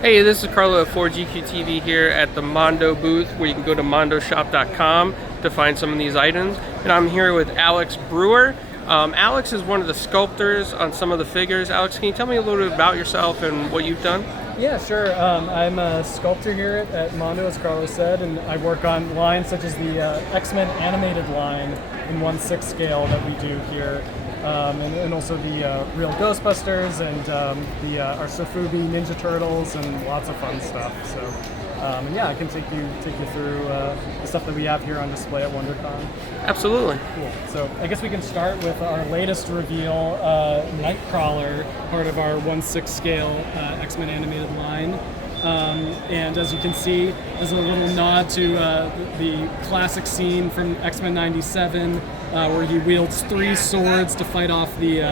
Hey, this is Carlo at 4GQTV here at the Mondo booth, where you can go to mondoshop.com to find some of these items. And I'm here with Alex Brewer. Alex is one of the sculptors on some of the figures. Alex, can you tell me a little bit about yourself and what you've done? Yeah, sure. I'm a sculptor here at Mondo, as Carlos said, and I work on lines such as the X-Men animated line in 1/6 scale that we do here, and also the real Ghostbusters and our Sofubi Ninja Turtles and lots of fun stuff. So, yeah, I can take you through the stuff that we have here on display at WonderCon. Absolutely. Cool. So I guess we can start with our latest reveal, Nightcrawler, part of our 1/6 scale X-Men animated line. And as you can see, there's a little nod to the classic scene from X-Men 97, where he wields 3 swords to fight off the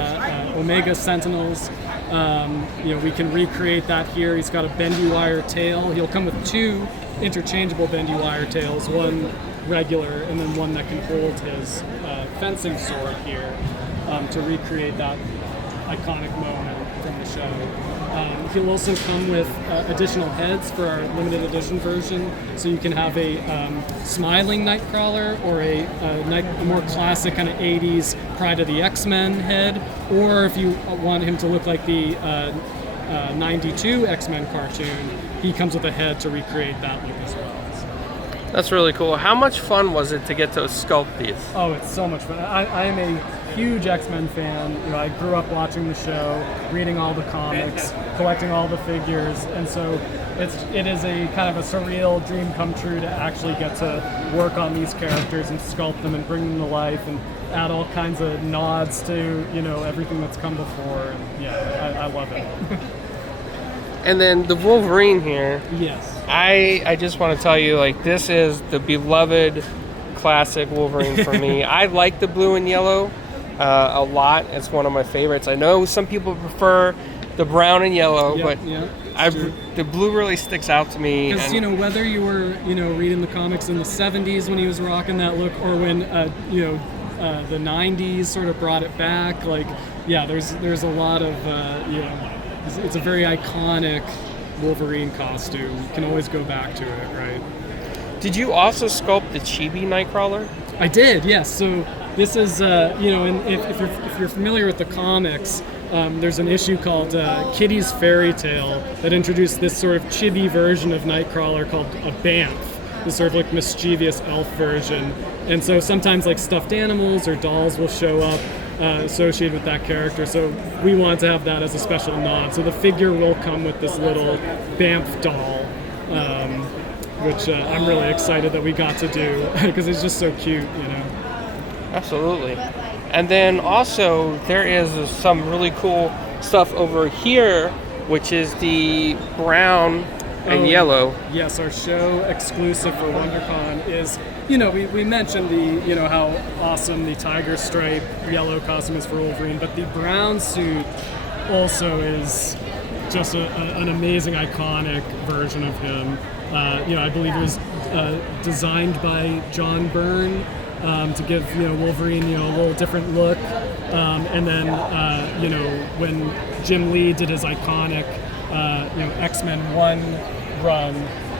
Omega Sentinels. We can recreate that here. He's got a bendy wire tail. He'll come with 2 interchangeable bendy wire tails, one regular and then one that can hold his fencing sword here, to recreate that iconic moment from the show. He'll also come with additional heads for our limited edition version, so you can have a smiling Nightcrawler or a more classic kind of 80s Pride of the X-Men head, or if you want him to look like the 92 X-Men cartoon, he comes with a head to recreate that look as well. That's really cool. How much fun was it to get to sculpt these? Oh, it's so much fun. I am a huge X-Men fan. I grew up watching the show, reading all the comics, collecting all the figures, and so it is a kind of a surreal dream come true to actually get to work on these characters and sculpt them and bring them to life and add all kinds of nods to everything that's come before. And yeah, I love it. And then the Wolverine here. Yes. I just want to tell you, this is the beloved classic Wolverine for me. I like the blue and yellow a lot. It's one of my favorites. I know some people prefer the brown and yellow, but the blue really sticks out to me. Because whether you were reading the comics in the 70s when he was rocking that look, or when the 90s sort of brought it back, there's a lot of it's a very iconic Wolverine costume. You can always go back to it, right? Did you also sculpt the Chibi Nightcrawler? I did, yes. So this is, and if you're familiar with the comics, there's an issue called Kitty's Fairy Tale that introduced this sort of chibi version of Nightcrawler called a Banff, this sort of mischievous elf version. And so sometimes stuffed animals or dolls will show up associated with that character, so we wanted to have that as a special nod. So the figure will come with this little Banff doll, which I'm really excited that we got to do because it's just so cute, Absolutely. And then also there is some really cool stuff over here, which is the brown and yellow. Yes, our show exclusive for WonderCon is, we mentioned the, how awesome the tiger stripe yellow costume is for Wolverine, but the brown suit also is just an amazing, iconic version of him. I believe it was designed by John Byrne to give Wolverine a little different look, and then when Jim Lee did his iconic X-Men 1 run,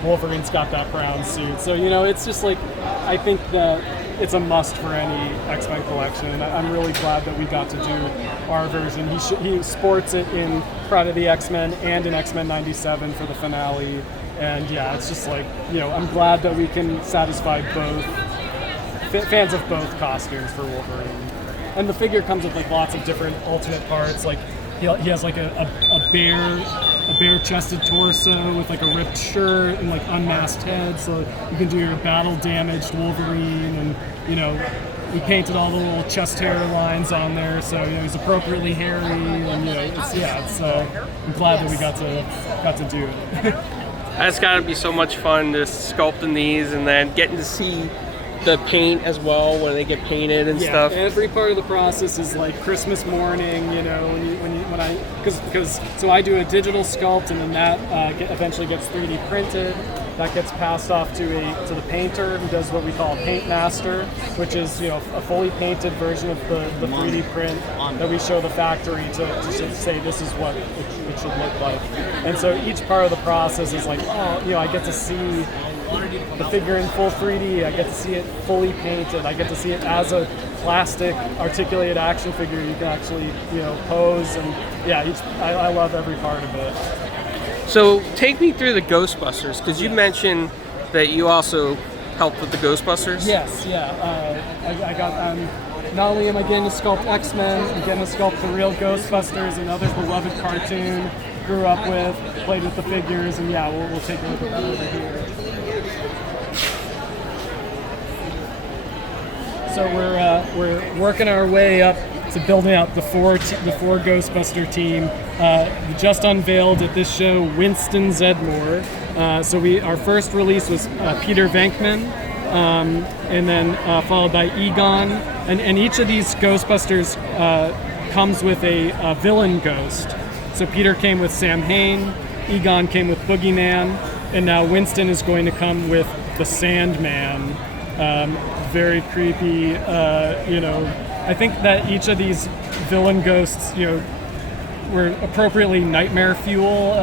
Wolverine's got that brown suit. So it's just I think that it's a must for any X-Men collection, and I'm really glad that we got to do our version. He sports it in Pride of the X-Men and in X-Men 97 for the finale, and yeah, it's just I'm glad that we can satisfy both fans of both costumes for Wolverine. And the figure comes with lots of different alternate parts. He has a bare-chested torso with a ripped shirt and unmasked head, so you can do your battle-damaged Wolverine. And we painted all the little chest hair lines on there, so he's appropriately hairy. And I'm glad that we got to do it. That's got to be so much fun, just sculpting these and then getting to see the paint as well when they get painted and stuff. Every part of the process is Christmas morning, so I do a digital sculpt, and then that eventually gets 3D printed. That gets passed off to the painter, who does what we call a paint master, which is a fully painted version of the 3D print that we show the factory to say this is what it it should look like. And so each part of the process is like, oh, you know, I get to see the figure in full 3D. I get to see it fully painted. I get to see it as a plastic articulated action figure. You can actually, you know, pose, and yeah, I love every part of it. So take me through the Ghostbusters, because you mentioned that you also helped with the Ghostbusters. Yes, yeah. I got not only am I getting to sculpt X-Men, I'm getting to sculpt the real Ghostbusters, another beloved cartoon. Grew up with, played with the figures, and yeah, we'll take a look at that over here. So we're working our way up to building out the four Ghostbuster team. We just unveiled at this show Winston Zedmore. So our first release was Peter Venkman, and then followed by Egon. And each of these Ghostbusters comes with a villain ghost. So Peter came with Sam Hain, Egon came with Boogeyman, and now Winston is going to come with the Sandman. Very creepy, you know. I think that each of these villain ghosts, you know, were appropriately nightmare fuel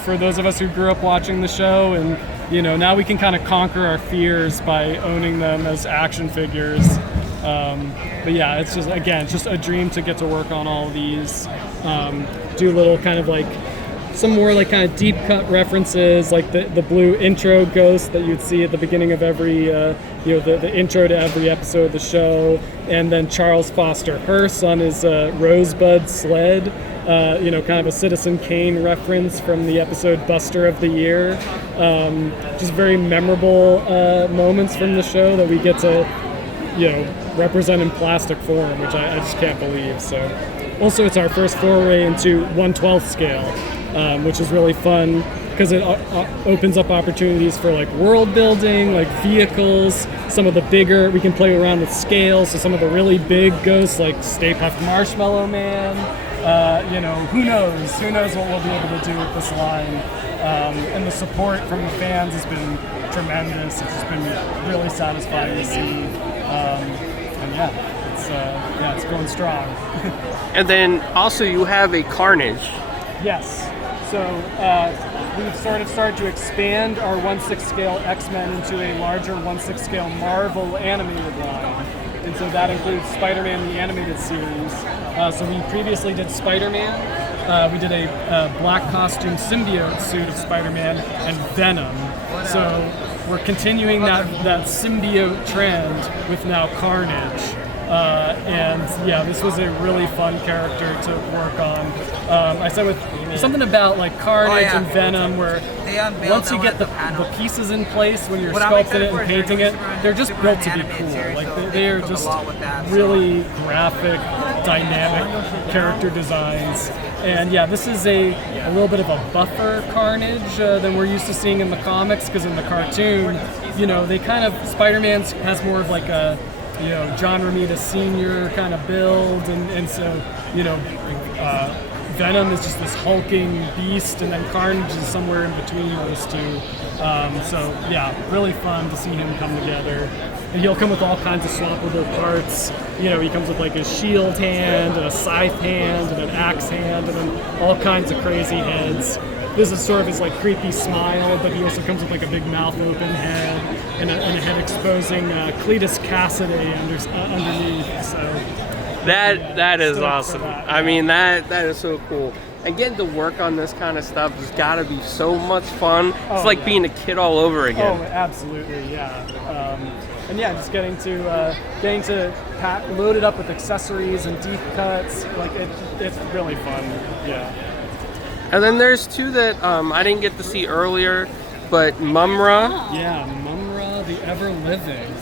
for those of us who grew up watching the show, and you know, now we can kind of conquer our fears by owning them as action figures. But yeah, it's just, again, just a dream to get to work on all of these. Do little kind of like some more like kind of deep cut references, like the blue intro ghost that you'd see at the beginning of every, you know, the intro to every episode of the show, and then Charles Foster Hearst on his Rosebud sled, you know, kind of a Citizen Kane reference from the episode Buster of the Year. Just very memorable moments from the show that we get to, you know, represent in plastic form, which I just can't believe. So, also it's our first foray into 1/12 scale. Which is really fun because it opens up opportunities for like world building, like vehicles. Some of the bigger, we can play around with scales. So some of the really big ghosts like Stay Puft Marshmallow Man. You know, who knows what we'll be able to do with this line. And the support from the fans has been tremendous. It's just been really satisfying to see. And yeah, it's going strong. And then also you have a Carnage. Yes. So we've sort of started to expand our 1/6 scale X-Men into a larger 1/6 scale Marvel animated line. And so that includes Spider-Man, the animated series. So we previously did Spider-Man. We did a black costume symbiote suit of Spider-Man and Venom. So we're continuing that symbiote trend with now Carnage. And yeah, this was a really fun character to work on. I said with something about like Carnage and Venom, where once you get the pieces in place, when you're sculpting it and painting it, they're just built to be cool. Like they are just really graphic, dynamic character designs. And yeah, this is a little bit of a buffer Carnage than we're used to seeing in the comics, because in the cartoon, you know, they kind of, Spider-Man has more of like a, you know, John Romita Sr. kind of build, and so, you know, Venom is just this hulking beast, and then Carnage is somewhere in between those two. So yeah, really fun to see him come together. And he'll come with all kinds of swappable parts. You know, he comes with like a shield hand, and a scythe hand, and an axe hand, and then all kinds of crazy heads. This is sort of his like creepy smile, but he also comes with like a big mouth open head and a head exposing Cletus Cassidy underneath. So that is awesome. I mean, that is so cool. And getting to work on this kind of stuff has got to be so much fun. It's like being a kid all over again. Oh, absolutely, yeah. And yeah, just getting to load it up with accessories and deep cuts. Like it's really fun. Yeah. And then there's two that I didn't get to see earlier, but Mumra. Yeah, Mumra the Ever Living.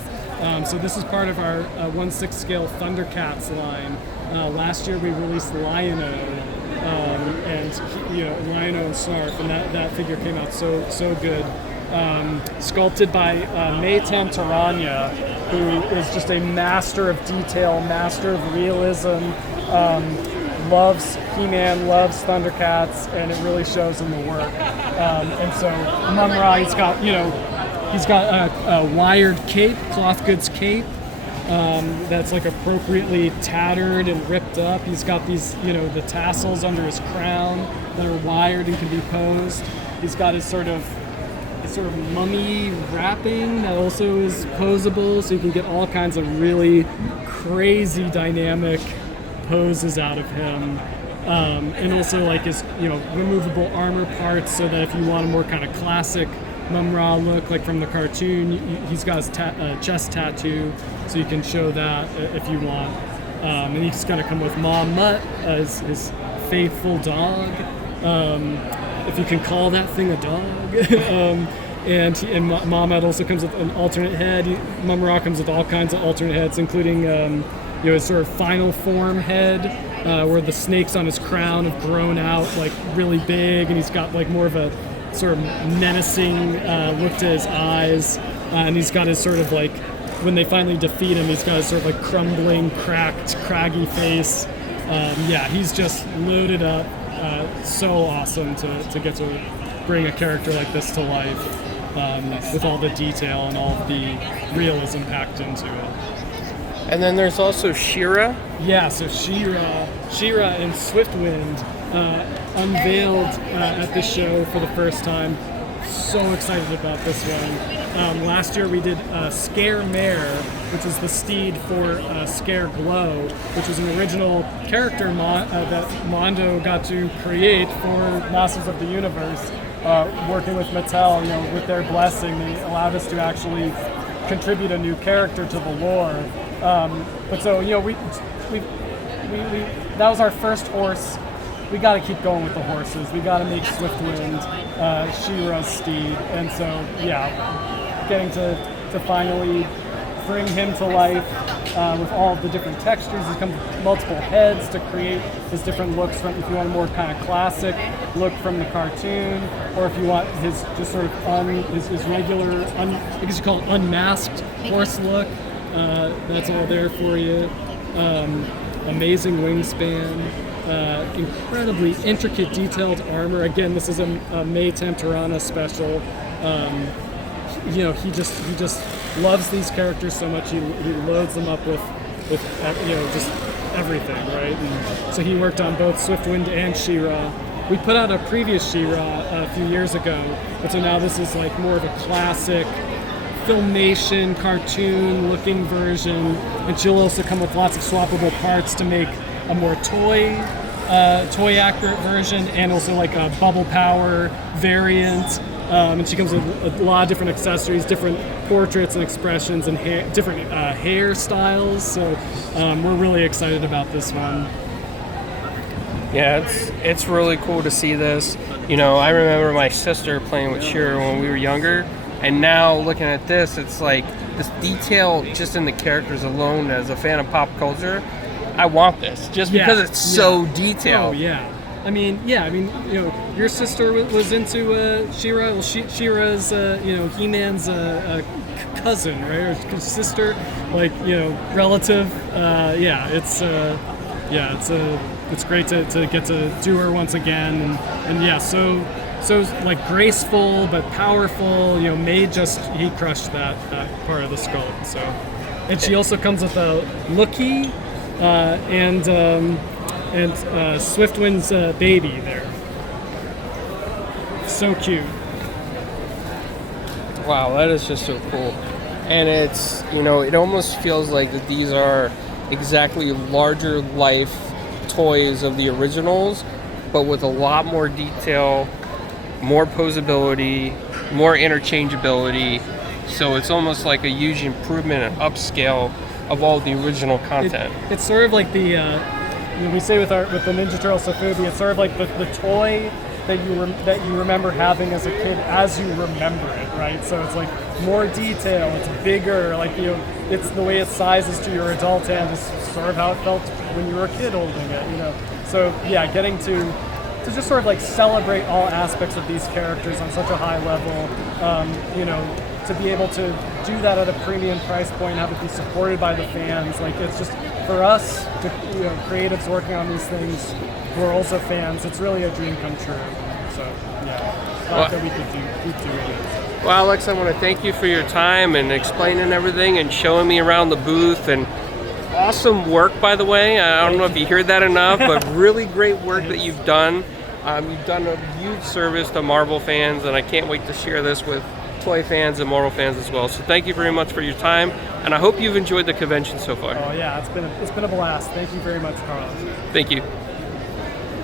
So this is part of our 1/6 scale Thundercats line. Last year we released Lion-O, and you know, Lion-O and Snarf, and that figure came out so good. Sculpted by Maytem Taranya, who is just a master of detail, master of realism. Loves He-Man, loves Thundercats, and it really shows in the work. And so Mumra, he's got a wired cape, cloth goods cape, that's like appropriately tattered and ripped up. He's got these, the tassels under his crown that are wired and can be posed. He's got his sort of mummy wrapping that also is posable, so you can get all kinds of really crazy dynamic poses out of him. And also like his removable armor parts, so that if you want a more kind of classic Mum-Ra look like from the cartoon, he's got his chest tattoo, so you can show that if you want. And he's going to come with Ma Mutt as his faithful dog, if you can call that thing a dog. And Ma Mutt also comes with an alternate head. Mum-Ra comes with all kinds of alternate heads, including his sort of final form head, where the snakes on his crown have grown out like really big, and he's got like more of a sort of menacing look to his eyes, and he's got his sort of like, when they finally defeat him, he's got his sort of like crumbling, cracked, craggy face. He's just loaded up. So awesome to get to bring a character like this to life, with all the detail and all of the realism packed into it. And then there's also She-Ra. Yeah, so She-Ra and Swiftwind unveiled at this show for the first time. So excited about this one. Last year we did Scare Mare, which is the steed for Scare Glow, which was an original character that Mondo got to create for Masters of the Universe, working with Mattel. With their blessing, they allowed us to actually contribute a new character to the lore. But so we that was our first horse. We got to keep going with the horses. We got to make Swiftwind She-Ra's steed, and so getting to finally bring him to life with all of the different textures. He comes with multiple heads to create his different looks. From if you want a more kind of classic look from the cartoon, or if you want his just sort of his regular, I guess you call it unmasked horse look. That's all there for you. Amazing wingspan, incredibly intricate, detailed armor. Again, this is a May Temptarana special. He just loves these characters so much. He loads them up with just everything, right? And so he worked on both Swiftwind and She-Ra. We put out a previous She-Ra a few years ago, but so now this is like more of a classic filmation, cartoon-looking version, and she'll also come with lots of swappable parts to make a more toy-accurate version, and also like a bubble power variant. And she comes with a lot of different accessories, different portraits and expressions, and different hairstyles. So we're really excited about this one. Yeah, it's really cool to see this. I remember my sister playing with She-Ra when we were younger. And now looking at this, it's like this detail just in the characters alone. As a fan of pop culture, I want this just because it's so detailed. Oh yeah. I mean, your sister was into She-Ra. Well, She-Ra's He-Man's cousin, right, or sister, relative. It's great to get to do her once again, and so like graceful but powerful. May he crushed that part of the sculpt. So, and she also comes with a lookie and Swiftwind's baby there. So cute. Wow, that is just so cool. And it's it almost feels like that these are exactly larger life toys of the originals, but with a lot more detail, more posability, more interchangeability. So it's almost like a huge improvement and upscale of all the original content. It's sort of like the we say with the Ninja Turtle Sofubi, it's sort of like the toy that you remember having as a kid as you remember it, right? So it's like more detail, it's bigger, it's the way it sizes to your adult hand is sort of how it felt when you were a kid holding it, So getting to just sort of like celebrate all aspects of these characters on such a high level, to be able to do that at a premium price point, have it be supported by the fans, it's just, for us, creatives working on these things who are also fans, it's really a dream come true. So, glad that we could do it. Well, Alex, I want to thank you for your time and explaining everything and showing me around the booth. And awesome work, by the way. I don't know if you heard that enough, but really great work that you've done. You've done a huge service to Marvel fans, and I can't wait to share this with toy fans and Marvel fans as well. So thank you very much for your time, and I hope you've enjoyed the convention so far. Oh yeah, it's been a blast. Thank you very much, Carl. Thank you.